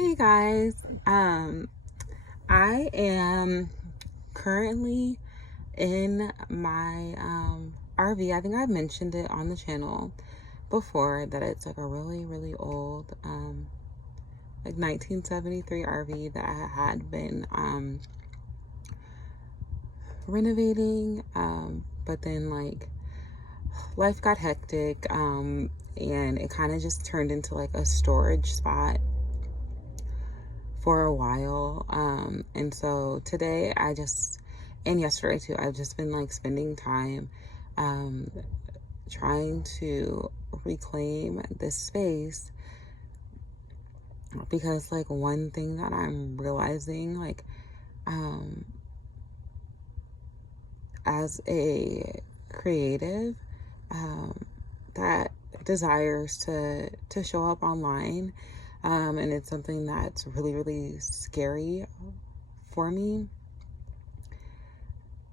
Hey guys, I am currently in my RV. I think I've mentioned it on the channel before that it's like a really old like 1973 RV that I had been renovating, but then like life got hectic, and it kind of just turned into like a storage spot for a while. And so today and yesterday too, I've just been like spending time um, trying to reclaim this space, because like one thing that I'm realizing, like um, as a creative that desires to show up online, and it's something that's really scary for me,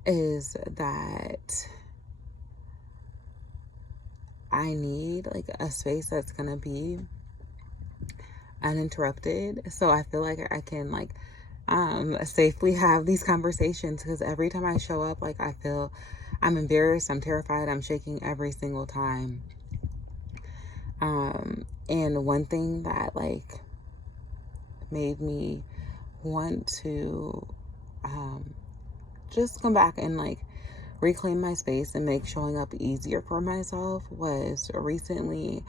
is that I need like a space that's gonna be uninterrupted, so I feel like I can like safely have these conversations, because every time I show up, like I feel I'm embarrassed, I'm terrified, I'm shaking every single time. And one thing that like made me want to just come back and like reclaim my space and make showing up easier for myself was recently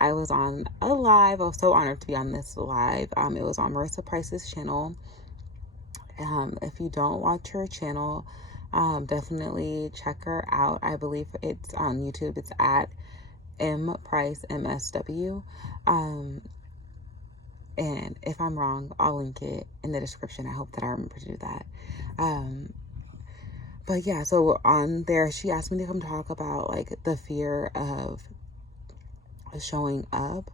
I was on a live. I was so honored to be on this live. It was on Marissa Price's channel. If you don't watch her channel, definitely check her out. I believe it's on YouTube. It's at M Price MSW. And if I'm wrong, I'll link it in the description. I hope that I remember to do that. But yeah, so on there, she asked me to come talk about like the fear of showing up.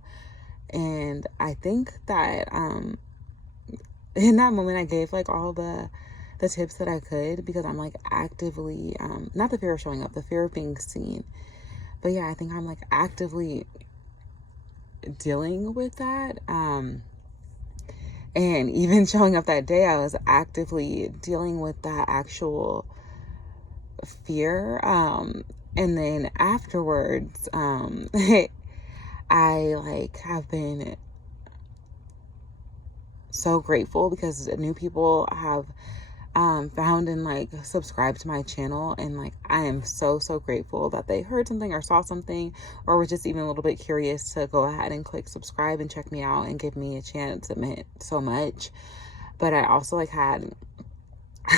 And I think that in that moment, I gave like all the tips that I could, because I'm like actively, not the fear of showing up, the fear of being seen. But yeah, I think I'm like actively dealing with that. And even showing up that day, I was actively dealing with that actual fear. And then afterwards, I like have been so grateful because new people have found and like subscribed to my channel, and like I am so grateful that they heard something or saw something or were just even a little bit curious to go ahead and click subscribe and check me out and give me a chance. It meant so much. But I also like had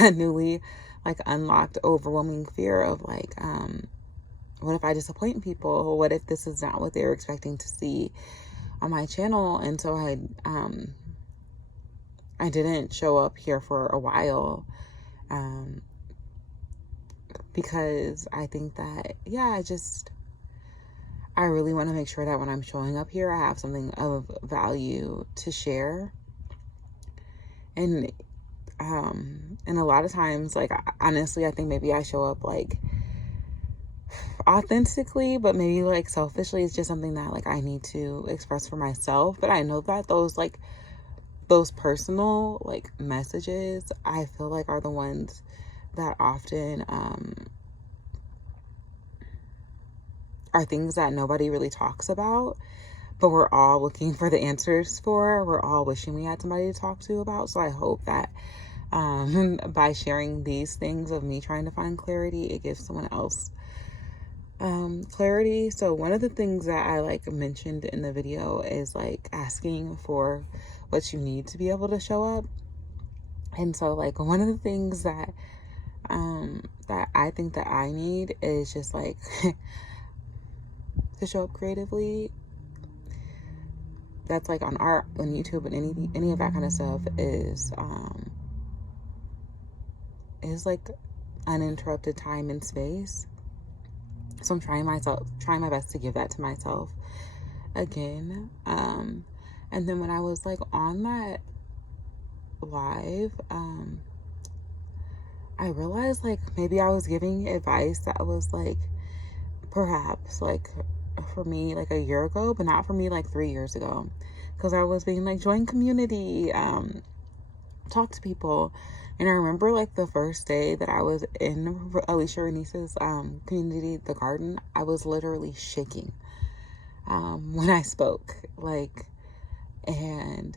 a newly like unlocked overwhelming fear of like what if I disappoint people? What if this is not what they were expecting to see on my channel? And so I didn't show up here for a while, because I think that, yeah, I really want to make sure that when I'm showing up here, I have something of value to share. And a lot of times, like, honestly, I think maybe I show up like authentically, but maybe like selfishly. It's just something that like I need to express for myself. But I know that those personal like messages, I feel like are the ones that often are things that nobody really talks about, but we're all looking for the answers for. We're all wishing we had somebody to talk to about. So I hope that by sharing these things of me trying to find clarity, it gives someone else clarity. So one of the things that I like mentioned in the video is like asking for what you need to be able to show up. And so like one of the things that that I think that I need is just like to show up creatively. That's like on art, on YouTube, and any of that kind of stuff is like uninterrupted time and space. So I'm trying my best to give that to myself again. And then when I was like on that live, I realized like maybe I was giving advice that was like perhaps like for me like a year ago, but not for me like 3 years ago. because I was being like, join community, talk to people. And I remember like the first day that I was in Alicia Renice's community, The Garden, I was literally shaking when I spoke. Like, and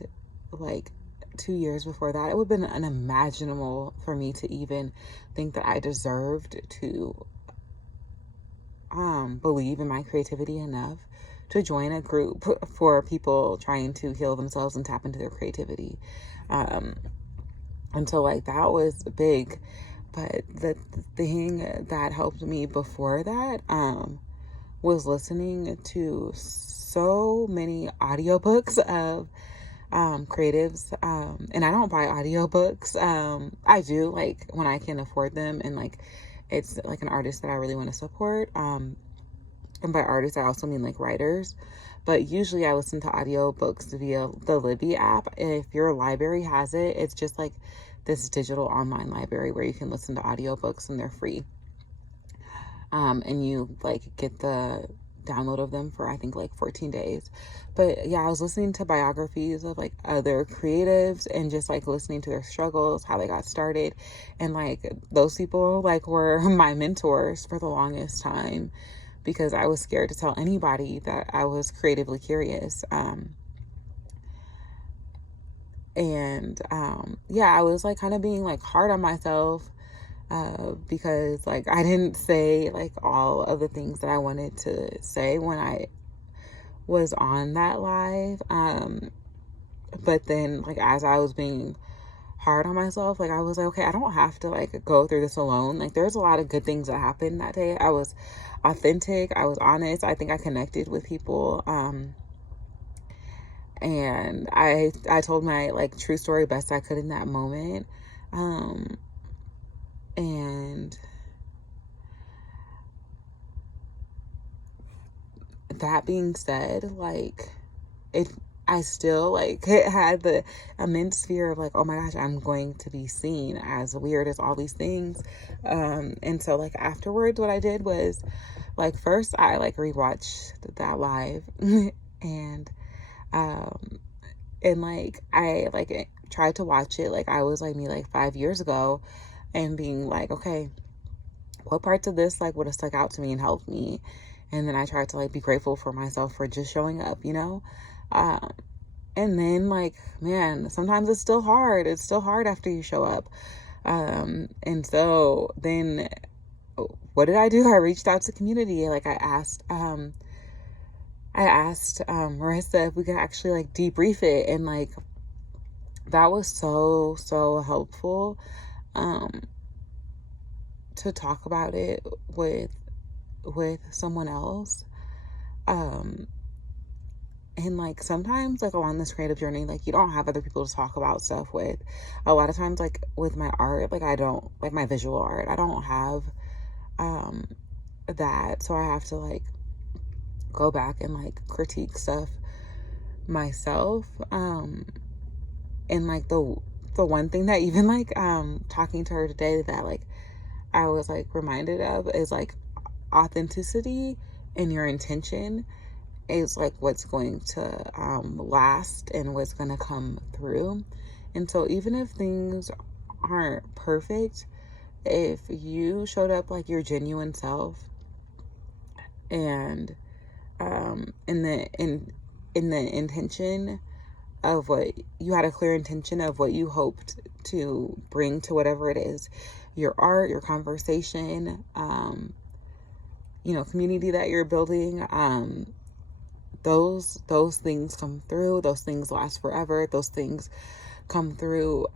like 2 years before that, it would have been unimaginable for me to even think that I deserved to believe in my creativity enough to join a group for people trying to heal themselves and tap into their creativity. And so like that was big. But the thing that helped me before that was listening to so many audiobooks of creatives, and I don't buy audiobooks. I do like when I can afford them, and like it's like an artist that I really want to support. And by artists I also mean like writers. But usually I listen to audiobooks via the Libby app. If your library has it, it's just like this digital online library where you can listen to audiobooks and they're free. And you like get the download of them for I think like 14 days. But yeah, I was listening to biographies of like other creatives and just like listening to their struggles, how they got started. And like those people like were my mentors for the longest time, because I was scared to tell anybody that I was creatively curious. Yeah, I was like kind of being like hard on myself because like I didn't say like all of the things that I wanted to say when I was on that live. But then like as I was being hard on myself, like I was like, okay, I don't have to like go through this alone. Like there's a lot of good things that happened that day. I was authentic, I was honest, I think I connected with people. And I told my like true story best I could in that moment. And that being said, like I still like had the immense fear of like, oh my gosh, I'm going to be seen as weird as all these things. And so like afterwards, what I did was like, first I like rewatched that live and like I like tried to watch it like I was like me like 5 years ago, and being like, okay, what parts of this like would have stuck out to me and helped me. And then I tried to like be grateful for myself for just showing up, you know. And then like, man, sometimes it's still hard after you show up. And so then what did I do? I reached out to community. Like I asked Marissa if we could actually like debrief it, and like that was so helpful to talk about it with someone else. And like sometimes like along this creative journey, like you don't have other people to talk about stuff with. A lot of times like with my art, like I don't like my visual art, I don't have that, so I have to like go back and like critique stuff myself. And like the one thing that even like talking to her today that like I was like reminded of is like authenticity and your intention is like what's going to last and what's going to come through. And so even if things aren't perfect, if you showed up like your genuine self and in the intention of what you had, a clear intention of what you hoped to bring to whatever it is, your art, your conversation, you know, community that you're building, those things come through. Those things last forever. Those things come through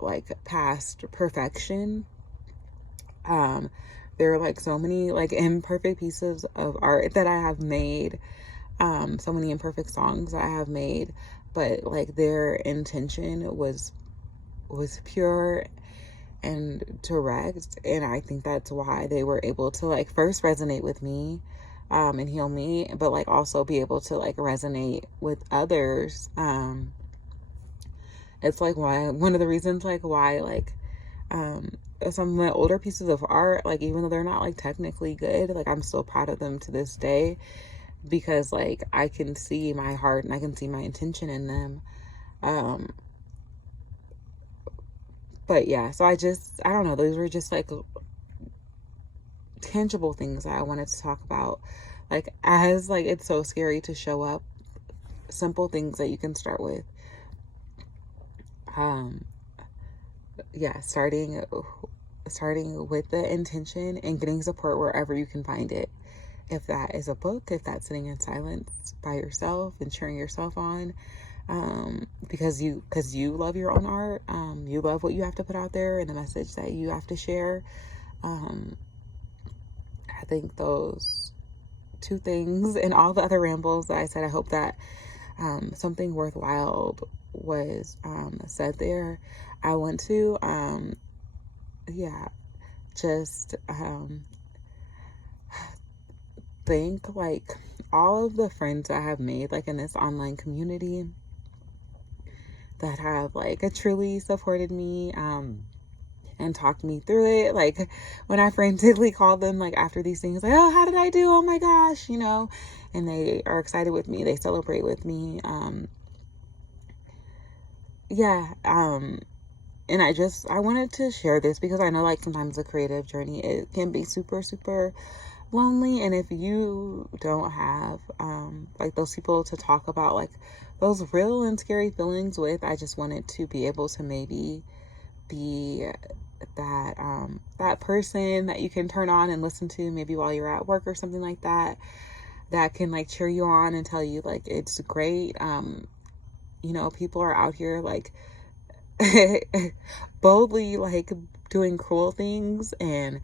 like past perfection. There are like so many like imperfect pieces of art that I have made, so many imperfect songs I have made, but like their intention was pure and direct, and I think that's why they were able to like first resonate with me and heal me, but like also be able to like resonate with others. It's like why one of the reasons like why like some of my older pieces of art, like even though they're not like technically good, like I'm still proud of them to this day, because like I can see my heart and I can see my intention in them. But yeah, so I don't know, those were just like tangible things that I wanted to talk about. Like, as like it's so scary to show up, simple things that you can start with. Yeah, starting with the intention and getting support wherever you can find it. If that is a book, if that's sitting in silence by yourself and cheering yourself on, because you love your own art, you love what you have to put out there and the message that you have to share. I think those two things and all the other rambles that I said, I hope that something worthwhile was said there. I want to just thank like all of the friends I have made like in this online community that have like truly supported me and talked me through it. Like when I frantically called them like after these things, like, oh, how did I do? Oh my gosh, you know, and they are excited with me. They celebrate with me. And I wanted to share this because I know like sometimes the creative journey, it can be super, super lonely. And if you don't have like those people to talk about like those real and scary feelings with, I just wanted to be able to maybe be that person that you can turn on and listen to maybe while you're at work or something like that, that can like cheer you on and tell you like it's great. You know, people are out here like boldly like doing cruel things and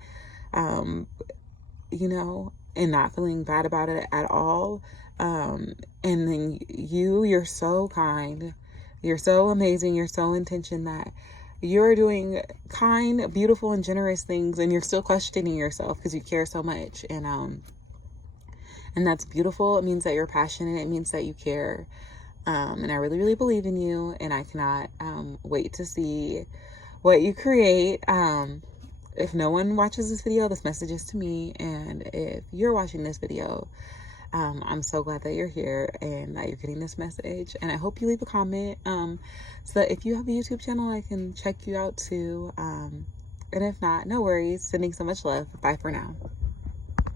you know, and not feeling bad about it at all. And then you're so kind, you're so amazing, you're so intentioned that you're doing kind, beautiful, and generous things, and you're still questioning yourself because you care so much. And that's beautiful. It means that you're passionate. It means that you care. And I really, really believe in you, and I cannot wait to see what you create. If no one watches this video, this message is to me. And if you're watching this video, I'm so glad that you're here and that you're getting this message. And I hope you leave a comment so that if you have a YouTube channel, I can check you out too. And if not, no worries. Sending so much love. Bye for now.